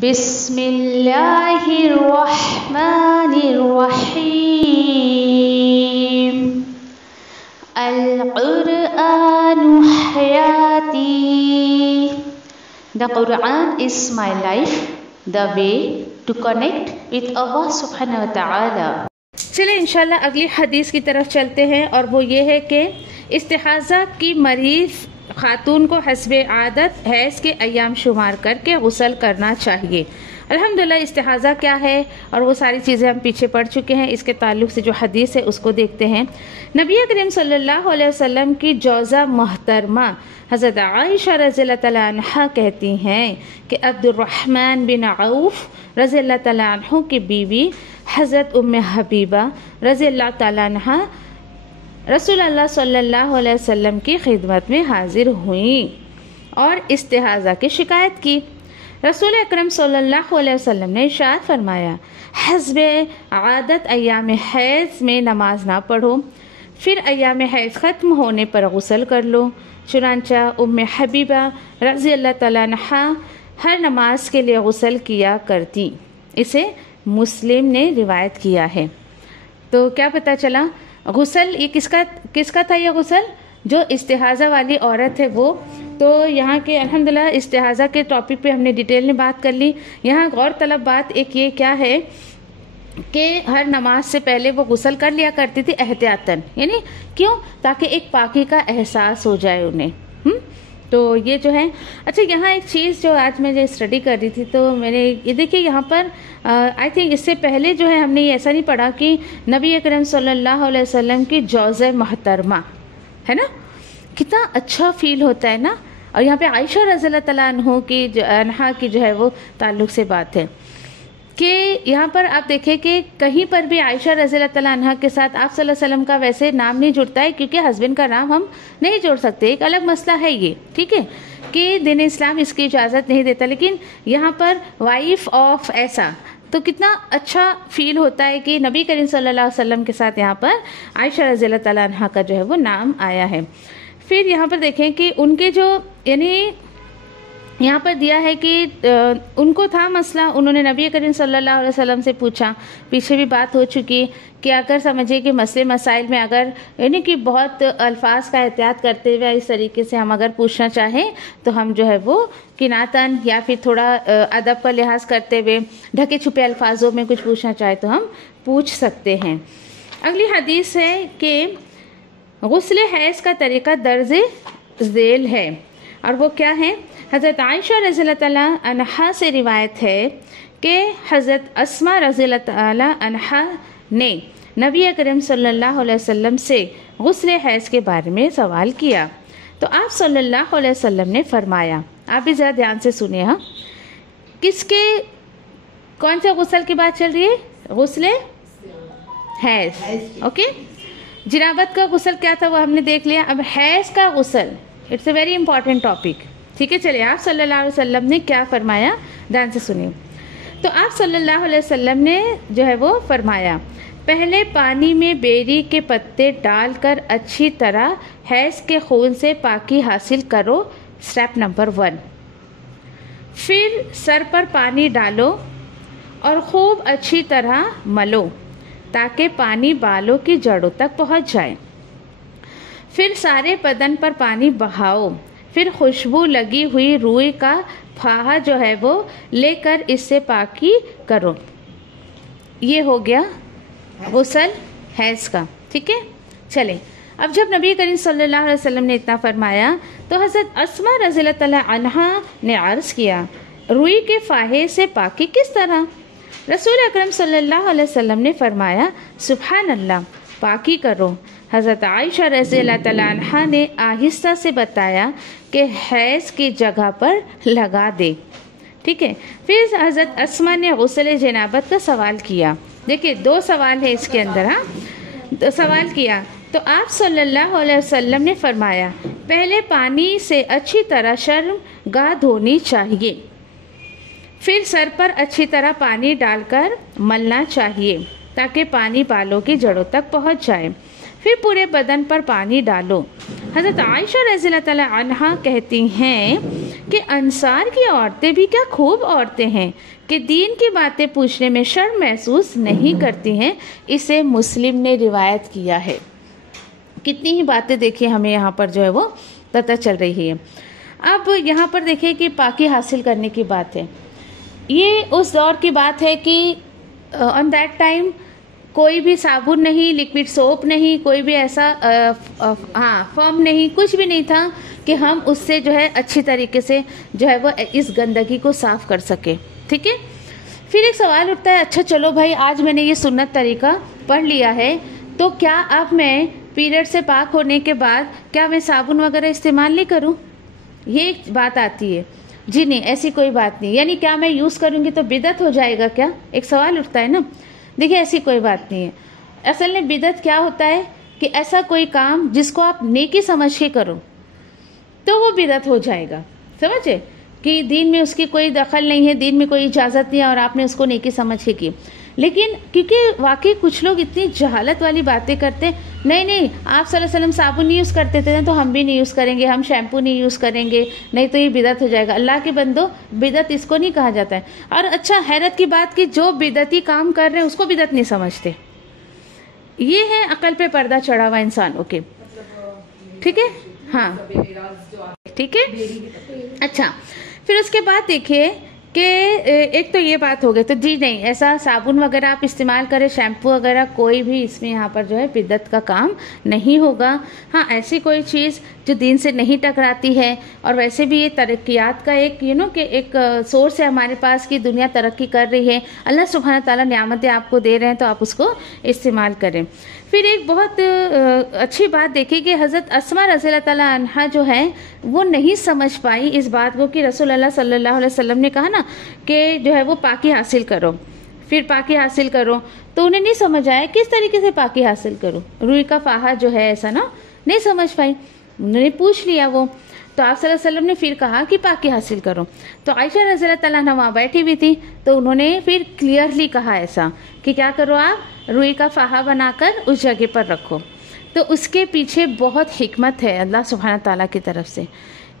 बिस्मिल्लाहिर्रहमानिर्रहीम। अल-कुरआनु हयाती। The Quran is my life, the way to connect with Allah subhanahu wa ta'ala। चलिए इंशाल्लाह अगली हदीस की तरफ चलते हैं, और वो ये है कि इस्तिहाज़ा की मरीज़ खातून को हस्बे आदत हैज़ के अय्याम शुमार करके गुस्ल करना चाहिए। अल्हम्दुलिल्लाह इस्तिहाज़ा क्या है और वो सारी चीज़ें हम पीछे पढ़ चुके हैं। इसके ताल्लुक़ से जो हदीस है उसको देखते हैं। नबी करीम सल्लल्लाहु अलैहि वसल्लम की जौज़ा मोहतरमा हज़रत आयशा रज़ियल्लाहु तआला अन्हा कहती हैं कि अब्दुर्रहमान बिन औफ रज़ियल्लाहु तआला अन्हु की बीवी हज़रत उम्मे हबीबा रज़ियल्लाहु तआला अन्हा रसूलुल्लाह सल्लल्लाहु अलैहि वसल्लम की खिदमत में हाजिर हुई और इस्तिहाज़ा की शिकायत की। रसूल अकरम सल्लल्लाहु अलैहि वसल्लम ने इरशाद फरमाया, हस्बे आदत अय्याम हैज़ में नमाज ना पढ़ो, फिर अय्याम हैज़ ख़त्म होने पर गुस्ल कर लो। चुनांचा उम्मे हबीबा रज़ियल्लाहु तआला अन्हा हर नमाज के लिए गुस्ल किया करती। इसे मुस्लिम ने रिवायत किया है। तो क्या पता चला, गुस्ल ये किसका था? ये गुस्ल जो इस्तिहाज़ा वाली औरत है वो। तो यहाँ के अल्हम्दुलिल्लाह इस्तिहाज़ा के टॉपिक पे हमने डिटेल में बात कर ली। यहाँ गौर तलब बात एक ये क्या है कि हर नमाज से पहले वो गुस्ल कर लिया करती थी एहतियातन, यानी क्यों? ताकि एक पाकी का एहसास हो जाए उन्हें। तो ये जो है, अच्छा यहाँ एक चीज़ जो आज मैं जो स्टडी कर रही थी तो मैंने ये देखिए यहाँ पर आई थिंक इससे पहले जो है हमने ये ऐसा नहीं पढ़ा कि नबी अकरम सल्लल्लाहु अलैहि वसल्लम की जौज़े मोहतरमा है ना, कितना अच्छा फील होता है ना। और यहाँ पे आयशा रज़ियल्लाहु तआला अन्हा की जो है वो ताल्लुक़ से बात है कि यहाँ पर आप देखें कि कहीं पर भी आयशा रज़ियल्लाहु तआला अन्हा के साथ आप सल्लल्लाहु अलैहि वसल्लम का वैसे नाम नहीं जुड़ता है, क्योंकि हस्बैंड का नाम हम नहीं जोड़ सकते, एक अलग मसला है ये, ठीक है, कि दीन इस्लाम इसकी इजाज़त नहीं देता। लेकिन यहाँ पर वाइफ ऑफ ऐसा, तो कितना अच्छा फील होता है कि नबी करीम सल्लल्लाहु अलैहि वसल्लम के साथ यहाँ पर आयशा रज़ियल्लाहु तआला अन्हा का जो है वो नाम आया है। फिर यहाँ पर देखें कि उनके जो यानी यहाँ पर दिया है कि उनको था मसला, उन्होंने नबी करीम सल्लल्लाहु अलैहि वसल्लम से पूछा। पीछे भी बात हो चुकी कि अगर समझिए कि मसले मसाइल में अगर यानी कि बहुत अल्फाज का एहतियात करते हुए इस तरीके से हम अगर पूछना चाहें तो हम जो है वो किनातन या फिर थोड़ा अदब का लिहाज करते हुए ढके छुपे अल्फाजों में कुछ पूछना चाहे तो हम पूछ सकते हैं। अगली हदीस है कि गुस्ल हैज़ का तरीक़ा दर्ज झेल है, और वो क्या है? हज़रत आयशा रज़ियल्लाहु तआला अन्हा से रिवायत है कि हज़रत अस्मा रज़ियल्लाहु तआला अन्हा ने नबी करीम सल्लल्लाहु अलैहि वसल्लम से गुस्ल हैज़ के बारे में सवाल किया तो आप सल्लल्लाहु अलैहि वसल्लम ने फरमाया, आप भी ज़रा ध्यान से सुनिए। हाँ, किसके कौन सा गुस्ल की बात चल रही है? गुस्ल हैज़, ओके। जिनाबत का गुस्ल क्या था वो हमने देख लिया। अब हैज़ का गुस्ल, it's a very important topic, ठीक है। चलिए आप सल्लल्लाहु अलैहि वसल्लम ने क्या फरमाया, ध्यान से सुनिए। तो आप सल्लल्लाहु अलैहि वसल्लम ने जो है वो फरमाया, पहले पानी में बेरी के पत्ते डालकर अच्छी तरह हैज़ के खून से पाकी हासिल करो, स्टेप नंबर 1। फिर सर पर पानी डालो और खूब अच्छी तरह मलो ताकि पानी बालों की जड़ों तक पहुंच जाए। फिर सारे बदन पर पानी बहाओ, फिर खुशबू लगी हुई रूई का फाहा जो है वो लेकर इससे पाकी करो। ये हो गया गुस्ल हैज़ का, ठीक है। चलें, अब जब नबी करीम सल्लल्लाहु अलैहि वसल्लम ने इतना फरमाया तो हज़रत अस्मा रज़ियल्लाहु तआला अन्हा ने अर्ज़ किया, रूई के फाहे से पाकी किस तरह? रसूल अकरम सल्लल्लाहु अलैहि वसल्लम ने फरमाया, सुभान अल्लाह, पाकी करो। हज़रत आयशा रज़ियल्लाहु तआला अन्हा ने आहिस्ता से बताया कि हैज़ की जगह पर लगा दे, ठीक है। फिर हज़रत अस्मा ने गुस्ल जनाबत का सवाल किया। देखिए 2 सवाल है इसके अंदर। हाँ, तो सवाल किया तो आप सल्लल्लाहु अलैहि वसल्लम ने फरमाया, पहले पानी से अच्छी तरह शर्मगाह धोनी चाहिए, फिर सर पर अच्छी तरह पानी डालकर मलना चाहिए ताकि पानी बालों की जड़ों तक पहुंच जाए। फिर पूरे बदन पर पानी डालो। हज़रत आयशा रज़ियल्लाहु ताला अन्हा कहती हैं कि अंसार की औरतें भी क्या खूब औरतें हैं कि दीन की बातें पूछने में शर्म महसूस नहीं करती हैं। इसे मुस्लिम ने रिवायत किया है। कितनी ही बातें देखिए हमें यहाँ पर जो है वो पता चल रही है। अब यहाँ पर देखिए कि पाकी हासिल करने की बात है। ये उस दौर की बात है कि ऑन दैट टाइम कोई भी साबुन नहीं, लिक्विड सोप नहीं, कोई भी ऐसा फॉर्म नहीं, कुछ भी नहीं था कि हम उससे जो है अच्छी तरीके से जो है वो इस गंदगी को साफ़ कर सके। ठीक है। फिर एक सवाल उठता है, अच्छा चलो भाई आज मैंने ये सुन्नत तरीका पढ़ लिया है, तो क्या अब मैं पीरियड से पाक होने के बाद क्या मैं साबुन वगैरह इस्तेमाल नहीं करूं? ये एक बात आती है। जी नहीं, ऐसी कोई बात नहीं। यानी क्या मैं यूज़ करूंगी तो बिदअत हो जाएगा क्या? एक सवाल उठता है ना। देखिए ऐसी कोई बात नहीं है। असल में बिदअत क्या होता है कि ऐसा कोई काम जिसको आप नेकी समझ के करो तो वो बिदअत हो जाएगा। समझे कि दीन में उसकी कोई दखल नहीं है, दीन में कोई इजाज़त नहीं है और आपने उसको नेकी समझ के की। लेकिन क्योंकि वाकई कुछ लोग इतनी जहालत वाली बातें करते, नहीं आप सल्लल्लाहु अलैहि वसल्लम साबुन नहीं यूज़ करते थे तो हम भी नहीं यूज़ करेंगे, हम शैम्पू नहीं यूज़ करेंगे, नहीं तो ये बिदअत हो जाएगा। अल्लाह के बंदो, बिदअत इसको नहीं कहा जाता है। और अच्छा हैरत की बात कि जो बिदअती काम कर रहे हैं उसको बिदअत नहीं समझते। ये है अकल पे पर्दा चढ़ा हुआ इंसान। ओके, ठीक है, हाँ ठीक है। अच्छा फिर उसके बाद देखिए कि एक तो ये बात हो गई, तो जी नहीं ऐसा साबुन वगैरह आप इस्तेमाल करें, शैम्पू वगैरह कोई भी इसमें यहाँ पर जो है बिदअत का काम नहीं होगा। हाँ ऐसी कोई चीज़ जो दीन से नहीं टकराती है, और वैसे भी ये तरक्कियात का एक कि एक सोर्स है हमारे पास कि दुनिया तरक्की कर रही है, अल्लाह सुब्हान ताला नियामतें आपको दे रहे हैं तो आप उसको इस्तेमाल करें। फिर एक बहुत अच्छी बात देखिए कि हज़रत अस्मा रज़ियल्लाहु ताला अन्हा जो है वो नहीं समझ पाई इस बात को कि रसूल अल्लाह सल्लल्लाहु अलैहि वसल्लम ने कहा ना कि जो है वो पाकी हासिल करो, फिर पाकी हासिल करो, तो उन्हें नहीं समझ आया किस तरीके से पाकी हासिल करो। रुई का फाहा जो है ऐसा ना नहीं समझ पाई, उन्होंने पूछ लिया वो, तो आप सल्लल्लाहु अलैहि वसल्लम ने फिर कहा कि पाकी हासिल करो। तो आयशा रज़ियल्लाहु ताला अन्हा वहाँ बैठी हुई थी, तो उन्होंने फिर क्लियरली कहा ऐसा कि क्या करो, आप रुई का फाहा बनाकर उस जगह पर रखो। तो उसके पीछे बहुत हिकमत है अल्लाह सुब्हान ताला की तरफ से।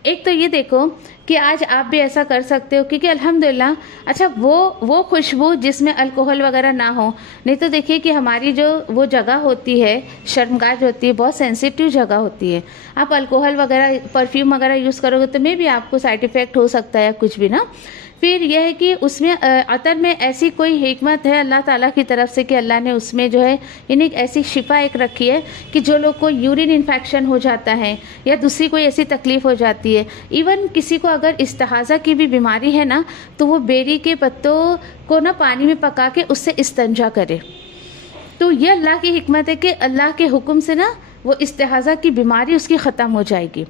एक तो ये देखो कि आज आप भी ऐसा कर सकते हो, क्योंकि अल्हम्दुलिल्लाह अच्छा वो खुशबू जिसमें अल्कोहल वगैरह ना हो। नहीं तो देखिए कि हमारी जो वो जगह होती है, शर्मगाह जो होती है, बहुत सेंसिटिव जगह होती है। आप अल्कोहल वगैरह परफ्यूम वगैरह यूज़ करोगे तो मे भी आपको साइड इफ़ेक्ट हो सकता है कुछ भी ना। फिर यह है कि उसमें अतर में ऐसी कोई हिकमत है अल्लाह ताला की तरफ से कि अल्लाह ने उसमें जो है यानी ऐसी शिफा एक रखी है कि जो लोग को यूरिन इन्फेक्शन हो जाता है या दूसरी कोई ऐसी तकलीफ़ हो जाती है, इवन किसी को अगर इस्तिहाज़ा की भी बीमारी है ना, तो वो बेरी के पत्तों को ना पानी में पका के उससे इस्तंजा करे। तो ये अल्लाह की हिकमत है कि अल्लाह के हुक्म से ना वो इस्तिहाज़ा की बीमारी उसकी ख़त्म हो जाएगी।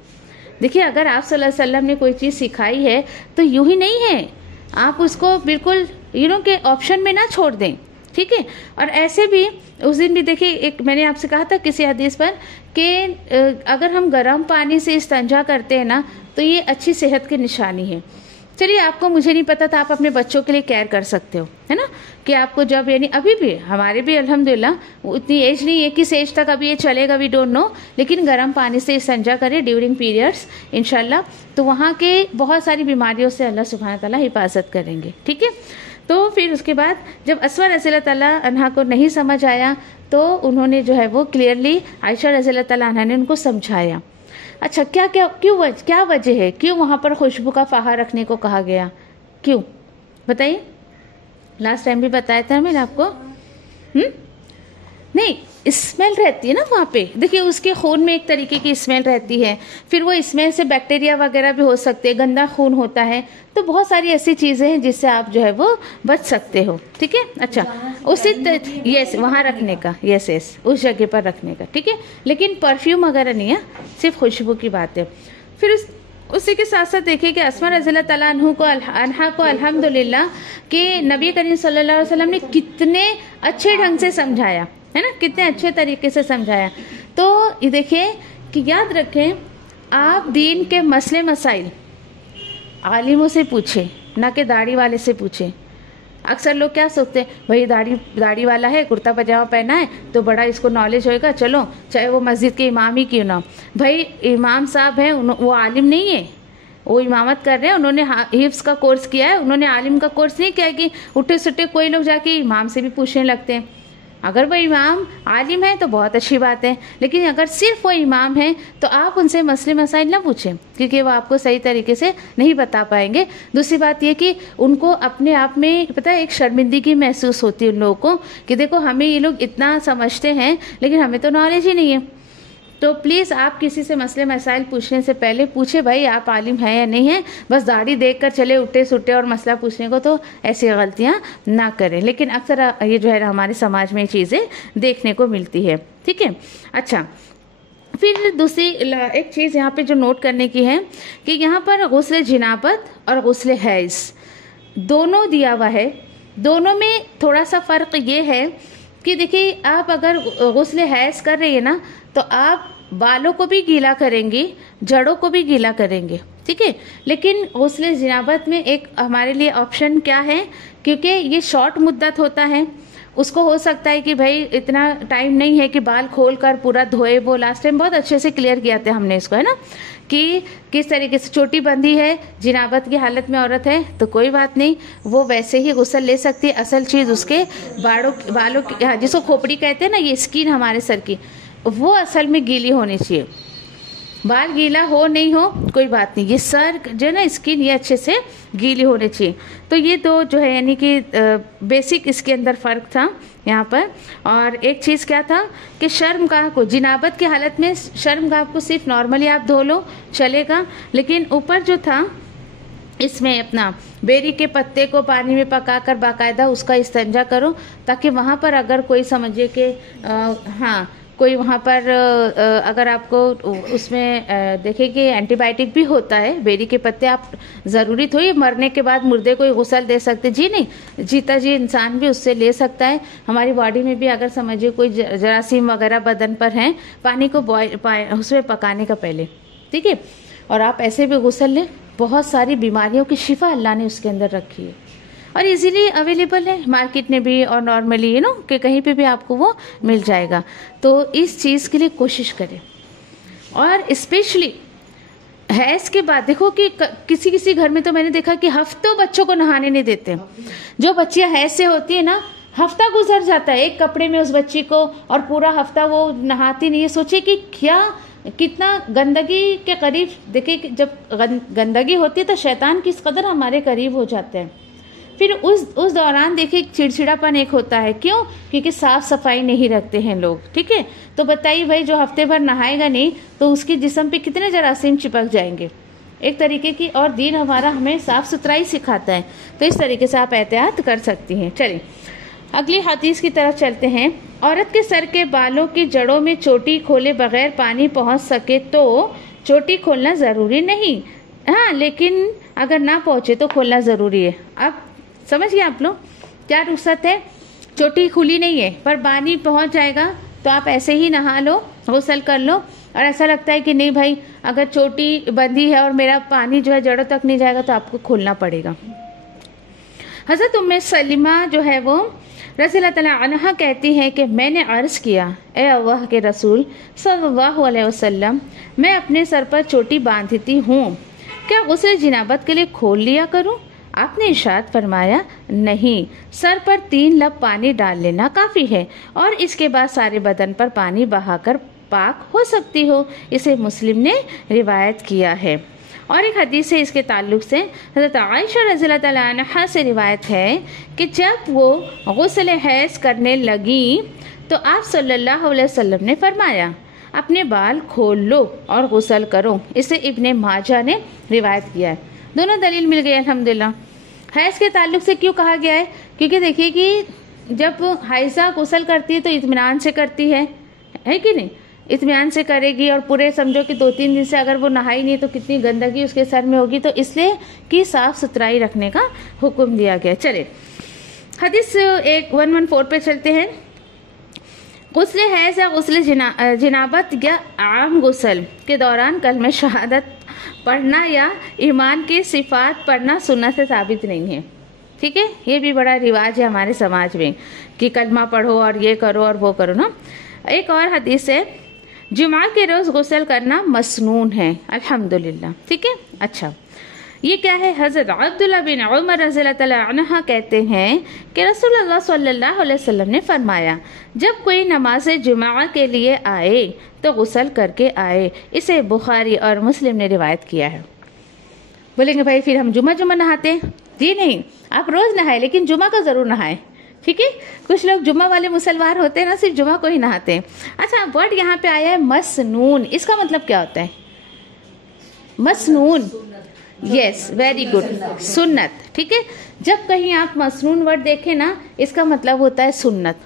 देखिए अगर आप सल्लल्लाहु अलैहि वसल्लम ने कोई चीज़ सिखाई है तो यूँ ही नहीं है, आप उसको बिल्कुल के ऑप्शन में ना छोड़ दें। ठीक है। और ऐसे भी उस दिन भी देखिए, एक मैंने आपसे कहा था किसी हदीस पर कि अगर हम गर्म पानी से इस्तंजा करते हैं ना तो ये अच्छी सेहत की निशानी है। चलिए, आपको मुझे नहीं पता था, आप अपने बच्चों के लिए केयर कर सकते हो, है ना, कि आपको जब यानी अभी भी हमारे भी अल्हम्दुलिल्लाह उतनी एज नहीं है कि एज तक अभी ये चलेगा, वी डोंट नो, लेकिन गर्म पानी से इस्तंजा करें ड्यूरिंग पीरियड्स इंशाल्लाह, तो वहाँ के बहुत सारी बीमारियों से अल्लाह सुब्हान ताला हिफाजत करेंगे। ठीक है। तो फिर उसके बाद जब अस्मा रज़ियल्लाहु ताला अन्हा को नहीं समझ आया तो उन्होंने जो है वो क्लियरली आयशा रज़ियल्लाहु ताला अन्हा ने उनको समझाया। अच्छा, क्या वजह है, क्यों वहाँ पर खुशबू का फाहा रखने को कहा गया, क्यों बताइए? लास्ट टाइम भी बताया था मैंने आपको। नहीं, स्मेल रहती है ना वहाँ पे, देखिए उसके खून में एक तरीके की स्मेल रहती है, फिर वो स्मेल से बैक्टीरिया वगैरह भी हो सकते हैं, गंदा खून होता है, तो बहुत सारी ऐसी चीज़ें हैं जिससे आप जो है वो बच सकते हो। ठीक है। अच्छा, उसी यस वहाँ रखने का, यस उस जगह पर रखने का। ठीक है। लेकिन परफ्यूम वगैरह नहीं है, सिर्फ खुशबू की बात है। फिर उसी के साथ साथ देखिए कि अस्मा रज़ियल्लाहु ताला अन्हा को अल्हम्दुलिल्लाह कि नबी करीम सल्लल्लाहु अलैहि वसल्लम ने कितने अच्छे ढंग से समझाया है ना, कितने अच्छे तरीके से समझाया। तो ये देखिए कि याद रखें, आप दीन के मसले मसाइल आलिमों से पूछें, ना कि दाढ़ी वाले से पूछें। अक्सर लोग क्या सोचते हैं, भाई दाढ़ी वाला है, कुर्ता पजामा पहना है तो बड़ा इसको नॉलेज होएगा, चलो चाहे वो मस्जिद के इमाम ही क्यों ना हो। भाई इमाम साहब हैं, वो आलिम नहीं है, वो इमामत कर रहे हैं, उन्होंने हिफ्स का कोर्स किया है, उन्होंने आलिम का कोर्स नहीं किया कि उठे सुट्टे कोई लोग जाके इमाम से भी पूछने लगते हैं। अगर वो इमाम आलिम है तो बहुत अच्छी बात है, लेकिन अगर सिर्फ वो इमाम है तो आप उनसे मसले मसाइल ना पूछें, क्योंकि वो आपको सही तरीके से नहीं बता पाएंगे। दूसरी बात ये कि उनको अपने आप में पता है एक शर्मिंदगी महसूस होती है उन लोगों को कि देखो हमें ये लोग इतना समझते हैं लेकिन हमें तो नॉलेज ही नहीं है। तो प्लीज़ आप किसी से मसले मसाइल पूछने से पहले पूछे भाई आप आलिम हैं या नहीं हैं। बस दाढ़ी देखकर चले उठे सुट्टे और मसला पूछने को तो ऐसी गलतियां ना करें, लेकिन अक्सर ये जो है हमारे समाज में ये चीज़ें देखने को मिलती है। ठीक है, अच्छा फिर दूसरी एक चीज़ यहाँ पे जो नोट करने की है कि यहाँ पर गुस्ल जिनाबत और गुस्ल हैज़ दोनों दिया हुआ है। दोनों में थोड़ा सा फ़र्क ये है कि देखिए आप अगर गुस्ल हैज़ कर रही है ना तो आप बालों को भी गीला करेंगी, जड़ों को भी गीला करेंगे, ठीक है। लेकिन गुस्ल जिनाबत में एक हमारे लिए ऑप्शन क्या है, क्योंकि ये शॉर्ट मुद्दत होता है, उसको हो सकता है कि भाई इतना टाइम नहीं है कि बाल खोल कर पूरा धोए। वो लास्ट टाइम बहुत अच्छे से क्लियर किया था हमने इसको, है ना, कि किस तरीके से चोटी बंधी है, जिनाबत की हालत में औरत है तो कोई बात नहीं, वो वैसे ही गुस्ल ले सकती है। असल चीज़ उसके बालों की, जिसको खोपड़ी कहते हैं ना, ये स्किन हमारे सर की, वो असल में गीली होनी चाहिए। बाल गीला हो नहीं हो कोई बात नहीं, ये सर जो है ना स्किन ये अच्छे से गीली होनी चाहिए। तो ये दो जो है यानी कि बेसिक इसके अंदर फ़र्क था यहाँ पर। और एक चीज़ क्या था कि शर्मगाह को, जिनाबत की हालत में शर्मगाह को सिर्फ नॉर्मली आप धो लो चलेगा, लेकिन ऊपर जो था इसमें अपना बेरी के पत्ते को पानी में पकाकर बाकायदा उसका इस्तेंजा करो, ताकि वहाँ पर अगर कोई समझे कि हाँ कोई वहाँ पर अगर आपको उसमें देखे कि एंटीबायोटिक भी होता है, बेरी के पत्ते आप ज़रूरी थोड़ी मरने के बाद मुर्दे को गुस्ल दे सकते, जी नहीं, जीता जी इंसान भी उससे ले सकता है। हमारी बॉडी में भी अगर समझिए कोई जरासीम वगैरह बदन पर हैं, पानी को उसमें पकाने का पहले, ठीक है, और आप ऐसे भी गुस्ल लें, बहुत सारी बीमारियों की शिफा अल्लाह ने उसके अंदर रखी है और इजीली अवेलेबल है मार्केट में भी और नॉर्मली कि कहीं पे भी आपको वो मिल जाएगा। तो इस चीज़ के लिए कोशिश करें। और स्पेशली हैज़ के बाद देखो कि किसी किसी घर में तो मैंने देखा कि हफ्तों बच्चों को नहाने नहीं देते। जो बच्चियाँ हैज़ से होती है ना, हफ्ता गुजर जाता है एक कपड़े में उस बच्ची को और पूरा हफ्ता वो नहाती नहीं है। सोचिए कि क्या कितना गंदगी के करीब, देखिए जब गंदगी होती है तो शैतान किस कदर हमारे करीब हो जाते हैं। फिर उस दौरान देखिए चिड़चिड़ापन एक होता है, क्यों? क्योंकि साफ़ सफाई नहीं रखते हैं लोग, ठीक है। तो बताइए भाई जो हफ्ते भर नहाएगा नहीं तो उसके जिस्म पे कितने जरासीम चिपक जाएंगे एक तरीके की। और दीन हमारा हमें साफ़ सुथराई सिखाता है, तो इस तरीके से आप एहतियात कर सकती हैं। चलिए अगली हदीस की तरफ चलते हैं। औरत के सर के बालों की जड़ों में चोटी खोले बगैर पानी पहुंच सके तो चोटी खोलना ज़रूरी नहीं, हाँ, लेकिन अगर ना पहुंचे तो खोलना ज़रूरी है। अब समझिए आप लोग क्या रुख्सत है, चोटी खुली नहीं है पर पानी पहुंच जाएगा तो आप ऐसे ही नहा लो, गुस्ल कर लो। और ऐसा लगता है कि नहीं भाई अगर चोटी बंधी है और मेरा पानी जो है जड़ों तक नहीं जाएगा तो आपको खोलना पड़ेगा। हज़रत उम्मे सलीमा जो है वो रज़ियल्लाहु तआला अन्हा कहती हैं कि मैंने अर्ज़ किया, ए अल्लाह के रसूल सल्लल्लाहु अलैहि वसल्लम, मैं अपने सर पर चोटी बांधती हूँ, क्या गुस्ल जिनाबत के लिए खोल लिया करूँ? आपने इरशाद फरमाया, नहीं, सर पर 3 लब पानी डाल लेना काफ़ी है और इसके बाद सारे बदन पर पानी बहाकर पाक हो सकती हो। इसे मुस्लिम ने रिवायत किया है। और एक हदीस है इसके ताल्लुक़ से, हज़रत आयशा रज़ियल्लाहु तआला अन्हा से रिवायत है कि जब वो गुस्ल हैज़ करने लगी तो आप सल्लल्लाहु अलैहि वसल्लम ने फरमाया, अपने बाल खोल लो और गुस्ल करो। इसे इब्ने माजा ने रिवायत किया है। दोनों दलील मिल गए अल्हम्दुलिल्लाह। हैज़ के ताल्लुक़ से क्यों कहा गया है? क्योंकि देखिए कि जब हाइज़ा गुस्ल करती है तो इत्मीनान से करती है कि नहीं, इत्मीनान से करेगी। और पूरे समझो कि 2-3 दिन से अगर वो नहाई नहीं तो कितनी गंदगी उसके सर में होगी, तो इसलिए कि साफ़ सुथराई रखने का हुक्म दिया गया। चले हदीस 114 पे चलते हैं। गुस्ल हैज़ या गुस्ल जिनाबत या आम गुस्ल के दौरान कलमे शहादत पढ़ना या ईमान के सिफात पढ़ना सुन्नत से साबित नहीं है, ठीक है, ये भी बड़ा रिवाज है हमारे समाज में कि कलमा पढ़ो और ये करो और वो करो ना। एक और हदीस है, जुमा के रोज़ गुस्ल करना मसनून है, अल्हम्दुलिल्लाह। ठीक है, अच्छा ये क्या है? हज़रत अब्दुल्लाह बिन उमर रज़ियल्लाहु तआला अन्हा कहते हैं कि रसूलुल्लाह सल्लल्लाहु अलैहि वसल्लम ने फरमाया, जब कोई नमाज जुमा के लिए आए तो गुस्ल करके आए। इसे बुखारी और मुस्लिम ने रिवायत किया है। बोलेंगे भाई फिर हम जुमा नहाते हैं? जी नहीं, आप रोज़ नहाए लेकिन जुमा का ज़रूर नहाए। ठीक है, कुछ लोग जुमा वाले मुसलमान होते हैं ना, सिर्फ जुमा को ही नहाते हैं। अच्छा, वर्ड यहाँ पे आया है मसनून, इसका मतलब क्या होता है? मसनून, यस, वेरी गुड, सुन्नत। ठीक है, जब कहीं आप मसनून वर्ड देखें ना, इसका मतलब होता है सुन्नत।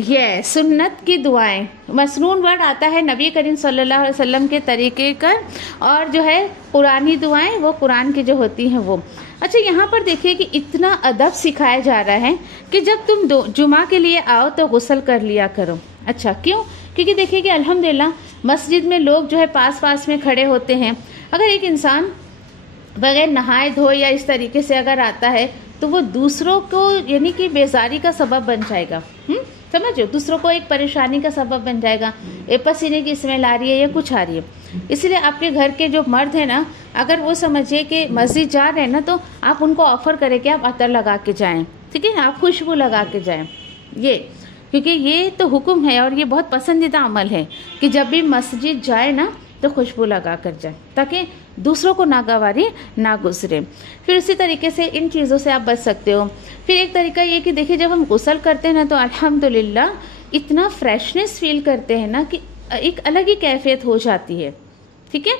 ये सुन्नत की दुआएं। मसनून वर्ड आता है नबी करीम सल्लल्लाहु अलैहि वसल्लम के तरीके का, और जो है कुरानी दुआएं वो कुरान की जो होती हैं वो। अच्छा, यहाँ पर देखिए कि इतना अदब सिखाया जा रहा है कि जब तुम जुमा के लिए आओ तो गुस्ल कर लिया करो। अच्छा, क्यों? क्योंकि देखिए कि अल्हम्दुलिल्लाह मस्जिद में लोग जो है पास पास में खड़े होते हैं। अगर एक इंसान बगैर नहाए धोए या इस तरीके से अगर आता है तो वो दूसरों को यानी कि बेजारी का सबब बन जाएगा। समझो, दूसरों को एक परेशानी का सबब बन जाएगा। पसीने की स्मेल आ रही है या कुछ आ रही है, इसलिए आपके घर के जो मर्द हैं ना, अगर वो समझिए कि मस्जिद जा रहे हैं ना, तो आप उनको ऑफर करें कि आप अतर लगा के जाएं। ठीक है, आप खुशबू लगा के जाएं, ये क्योंकि ये तो हुक्म है और ये बहुत पसंदीदा अमल है कि जब भी मस्जिद जाए ना तो खुशबू लगा कर जाए, ताकि दूसरों को नागवारी ना गुजरे। फिर उसी तरीके से इन चीज़ों से आप बच सकते हो। फिर एक तरीका ये कि देखिए, जब हम गुस्ल करते हैं ना तो अल्हम्दुलिल्लाह इतना फ्रेशनेस फील करते हैं ना कि एक अलग ही कैफियत हो जाती है। ठीक है,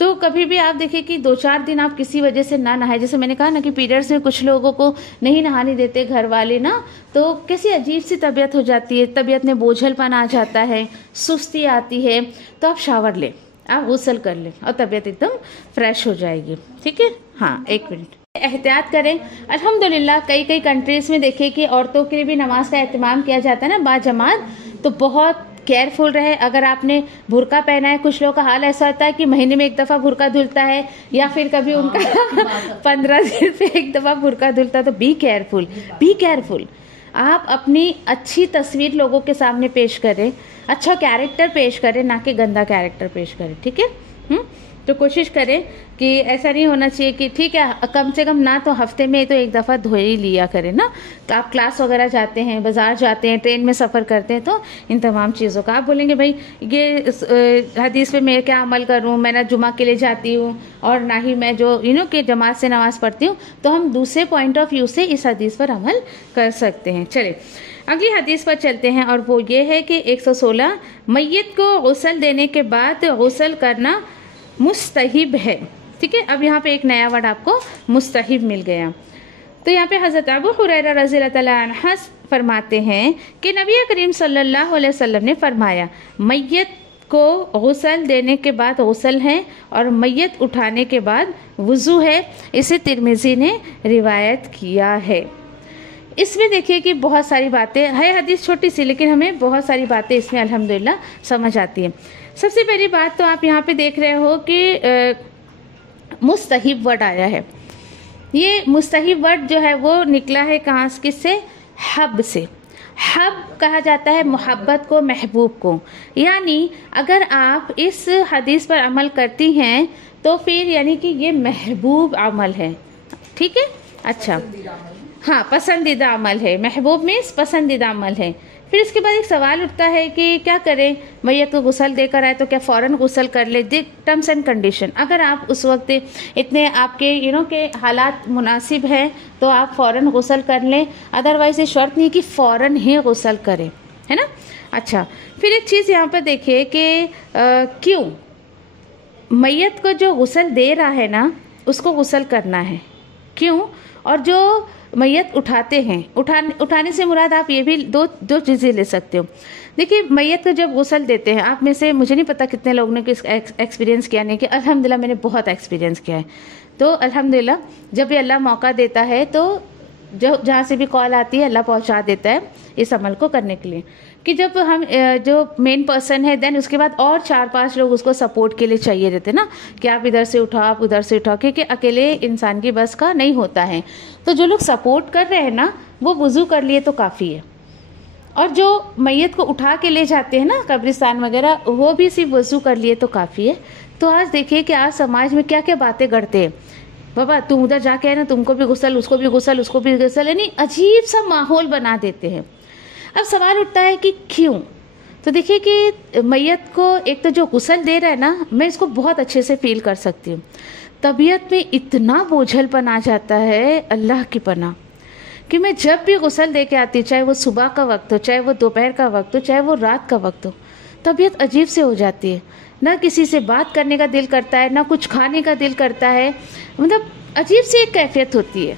तो कभी भी आप देखिए कि 2-4 दिन आप किसी वजह से ना नहाए, जैसे मैंने कहा ना कि पीरियड्स में कुछ लोगों को नहीं नहाने देते घर वाले ना, तो कैसी अजीब सी तबीयत हो जाती है, तबीयत में बोझलपन आ जाता है, सुस्ती आती है, तो आप शावर लें, आप गुस्ल कर लें और तबीयत एकदम फ्रेश हो जाएगी। ठीक है, हाँ, एक मिनट, एहतियात करें। अल्हम्दुलिल्लाह कई कंट्रीज़ में देखिए कि औरतों के लिए भी नमाज का एहतमाम किया जाता है ना बाजमात, तो बहुत केयरफुल रहे। अगर आपने बुर्का पहना है, कुछ लोगों का हाल ऐसा होता है कि महीने में एक दफ़ा बुर्का धुलता है या फिर कभी उनका 15 दिन पे एक दफ़ा बुर्का धुलता है, तो बी केयरफुल। आप अपनी अच्छी तस्वीर लोगों के सामने पेश करें, अच्छा कैरेक्टर पेश करें, ना कि गंदा कैरेक्टर पेश करें। ठीक है, तो कोशिश करें कि ऐसा नहीं होना चाहिए कि ठीक है कम से कम ना तो हफ्ते में तो एक दफ़ा धो ही लिया करें ना। तो आप क्लास वगैरह जाते हैं, बाज़ार जाते हैं, ट्रेन में सफ़र करते हैं, तो इन तमाम चीज़ों का आप बोलेंगे भाई ये हदीस पे मैं क्या अमल करूं, मैं ना जुमा के लिए जाती हूं और ना ही मैं जो कि जमात से नमाज़ पढ़ती हूँ, तो हम दूसरे पॉइंट ऑफ व्यू से इस हदीस पर अमल कर सकते हैं। चलिए अगली हदीस पर चलते हैं, और वो ये है कि 116 मैयत को गुस्ल देने के बाद गुस्ल करना मुस्तहिब है। ठीक है, अब यहाँ पे एक नया वर्ड आपको मुस्तहिब मिल गया। तो यहाँ पे हज़रत अबू हुरैरा रज़ियल्लाहु तआला अन्हु फरमाते हैं कि नबी करीम सल्लल्लाहु अलैहि वसल्लम ने फरमाया, मैयत को गुस्ल देने के बाद गुस्ल है और मैयत उठाने के बाद वुज़ू है। इसे तिरमिज़ी ने रिवायत किया है। इसमें देखिए कि बहुत सारी बातें है, हदीस छोटी सी लेकिन हमें बहुत सारी बातें इसमें अल्हम्दुलिल्लाह समझ आती है। सबसे पहली बात तो आप यहाँ पे देख रहे हो कि मुस्तहिब वर्ड आया है। ये मुस्तहिब वर्ड जो है वो निकला है कहाँ से, किससे? हब से। हब कहा जाता है मोहब्बत को, महबूब को। यानी अगर आप इस हदीस पर अमल करती हैं तो फिर यानी कि ये महबूब अमल है। ठीक है, अच्छा, हाँ, पसंदीदा अमल है। महबूब मीन्स पसंदीदा अमल है। फिर इसके बाद एक सवाल उठता है कि क्या करें, मैयत को गुस्ल देकर आए तो क्या फ़ौरन गुस्ल कर ले? टर्म्स एंड कंडीशन, अगर आप उस वक्त इतने आपके के हालात मुनासिब हैं तो आप फ़ौरन गुस्ल कर लें, अदरवाइज़ ये शर्त नहीं कि फ़ौरन ही गुस्ल करें, है ना। अच्छा, फिर एक चीज़ यहाँ पर देखिए कि क्यों मैयत को जो गुस्ल दे रहा है ना उसको गुस्ल करना है, क्यों? और जो मैयत उठाते हैं, उठाने से मुराद आप ये भी दो चीज़ें ले सकते हो। देखिए, मैयत को जब गुस्ल देते हैं, आप में से मुझे नहीं पता कितने लोगों ने एक्सपीरियंस किया, नहीं कि अल्हम्दुलिल्लाह मैंने बहुत एक्सपीरियंस किया है। तो अल्हम्दुलिल्लाह जब भी अल्लाह मौका देता है तो जो जहाँ से भी कॉल आती है अल्लाह पहुँचा देता है इस अमल को करने के लिए, कि जब हम जो मेन पर्सन है देन उसके बाद और 4-5 लोग उसको सपोर्ट के लिए चाहिए रहते ना, कि आप इधर से उठाओ, आप उधर से उठाओ, क्योंकि अकेले इंसान की बस का नहीं होता है। तो जो लोग सपोर्ट कर रहे हैं ना वो वुज़ू कर लिए तो काफ़ी है, और जो मैयत को उठा के ले जाते हैं ना कब्रिस्तान वगैरह, वो भी सिर्फ वुज़ू कर लिए तो काफ़ी है। तो आज देखिए कि आज समाज में क्या क्या बातें करते हैं, बाबा तुम उधर जाके है ना, तुमको भी गुस्ल, उसको भी गुस्ल, उसको भी गुस्ल, यानी अजीब सा माहौल बना देते हैं। अब सवाल उठता है कि क्यों? तो देखिए कि मैयत को एक तो जो गुस्ल दे रहा है ना, मैं इसको बहुत अच्छे से फील कर सकती हूँ। तबीयत में इतना बोझलपन आ जाता है, अल्लाह की पनाह, कि मैं जब भी गुस्ल दे के आती, चाहे वो सुबह का वक्त हो, चाहे वो दोपहर का वक्त हो, चाहे वो रात का वक्त हो, तबीयत अजीब से हो जाती है। ना किसी से बात करने का दिल करता है, ना कुछ खाने का दिल करता है, मतलब अजीब सी एक कैफियत होती है,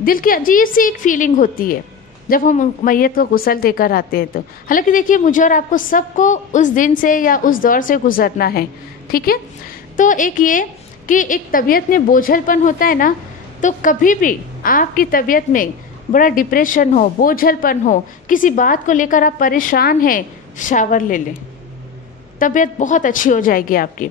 दिल की अजीब सी एक फीलिंग होती है जब हम मैयत को गुस्ल देकर आते हैं। तो हालांकि देखिए मुझे और आपको सबको उस दिन से या उस दौर से गुजरना है, ठीक है। तो एक ये कि एक तबीयत में बोझलपन होता है ना, तो कभी भी आपकी तबीयत में बड़ा डिप्रेशन हो, बोझलपन हो, किसी बात को लेकर आप परेशान हैं, शावर ले लें, तबीयत बहुत अच्छी हो जाएगी आपकी।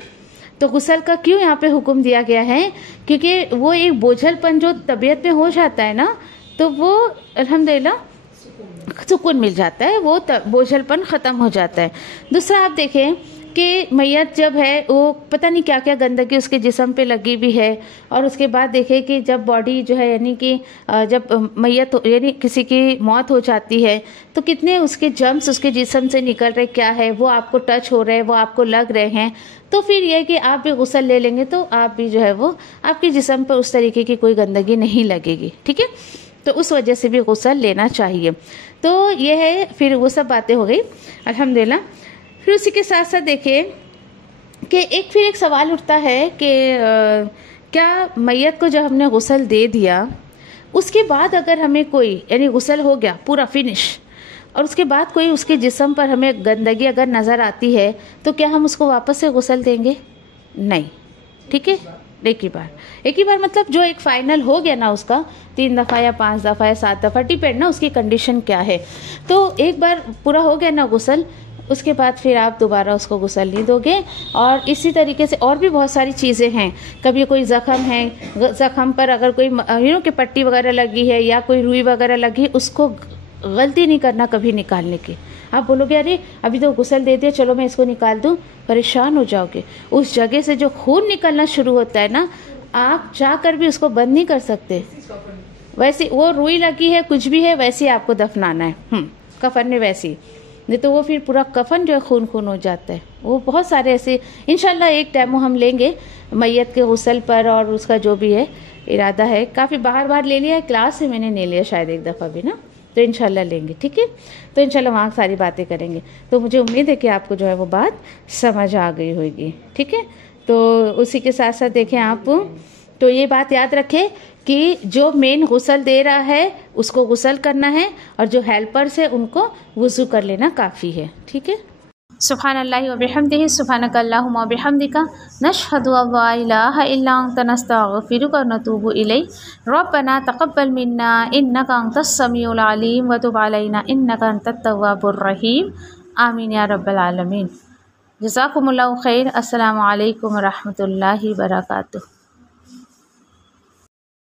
तो गुस्ल का क्यों यहाँ पे हुक्म दिया गया है? क्योंकि वो एक बोझलपन जो तबीयत में हो जाता है ना, तो वो अल्हम्दुलिल्लाह सुकून मिल जाता है, वो बोझलपन ख़त्म हो जाता है। दूसरा आप देखें कि मैयत जब है वो पता नहीं क्या क्या गंदगी उसके जिस्म पे लगी भी है, और उसके बाद देखें कि जब बॉडी जो है यानी कि जब मैयत यानी किसी की मौत हो जाती है तो कितने उसके जर्म्स उसके जिस्म से निकल रहे, क्या है वो आपको टच हो रहे हैं, वो आपको लग रहे हैं। तो फिर यह कि आप भी गुस्ल ले लेंगे तो आप भी जो है वो आपके जिस्म पर उस तरीके की कोई गंदगी नहीं लगेगी, ठीक है। तो उस वजह से भी गुस्ल लेना चाहिए। तो ये है, फिर वो सब बातें हो गई अल्हम्दुलिल्लाह। फिर उसी के साथ साथ देखें कि फिर एक सवाल उठता है कि क्या मैयत को जब हमने गुस्ल दे दिया उसके बाद अगर हमें कोई यानी गुस्ल हो गया पूरा फिनिश, और उसके बाद कोई उसके जिस्म पर हमें गंदगी अगर नज़र आती है तो क्या हम उसको वापस से गुस्ल देंगे? नहीं, ठीक है। एक ही बार मतलब जो एक फाइनल हो गया ना उसका 3 दफ़ा या 5 दफ़ा या 7 दफ़ा, डिपेंड ना उसकी कंडीशन क्या है। तो एक बार पूरा हो गया ना गुस्ल, उसके बाद फिर आप दोबारा उसको गुस्ल नहीं दोगे। और इसी तरीके से और भी बहुत सारी चीज़ें हैं, कभी कोई ज़ख़म है, ज़ख़म पर अगर कोई कि पट्टी वगैरह लगी है या कोई रुई वगैरह लगी, उसको गलती नहीं करना कभी निकालने की। आप बोलोगे अरे अभी तो गुस्ल दे दिया, चलो मैं इसको निकाल दूं, परेशान हो जाओगे। उस जगह से जो खून निकलना शुरू होता है ना, आप जाकर भी उसको बंद नहीं कर सकते। वैसे वो रुई लगी है, कुछ भी है, वैसे आपको दफनाना है कफन में, वैसी नहीं तो वो फिर पूरा कफन जो है खून खून हो जाता है। वो बहुत सारे ऐसे इंशाल्लाह एक डेमो हम लेंगे मैयत के गुस्ल पर, और उसका जो भी है इरादा है, काफ़ी बाहर ले लिया है, क्लास में मैंने नहीं लिया शायद एक दफ़ा भी ना, तो इंशाल्लाह लेंगे, ठीक है। तो इंशाल्लाह वहाँ सारी बातें करेंगे। तो मुझे उम्मीद है कि आपको जो है वो बात समझ आ गई होगी, ठीक है। तो उसी के साथ साथ देखें आप, तो ये बात याद रखें कि जो मेन गुस्ल दे रहा है उसको गुस्ल करना है, और जो हेल्पर्स है उनको वुज़ू कर लेना काफ़ी है, ठीक है। सुब्हानल्लाहि व बिहम्दिही, सुब्हानक अल्लाहुम्मा व बिहम्दिका, नशहदु अल्ला इलाहा इल्ला अंता, नस्तगफिरुका व नतूबु इलैक, रब्बना तक़ब्बल मिन्ना इन्नका अंतस समीउल अलीम व तुब अलैना इन्नका अंतत तव्वाबुर रहीम, आमीन या रब्बल आलमीन। जज़ाकुमुल्लाहु खैर। अस्सलामु अलैकुम व रहमतुल्लाहि व बरकातुहू।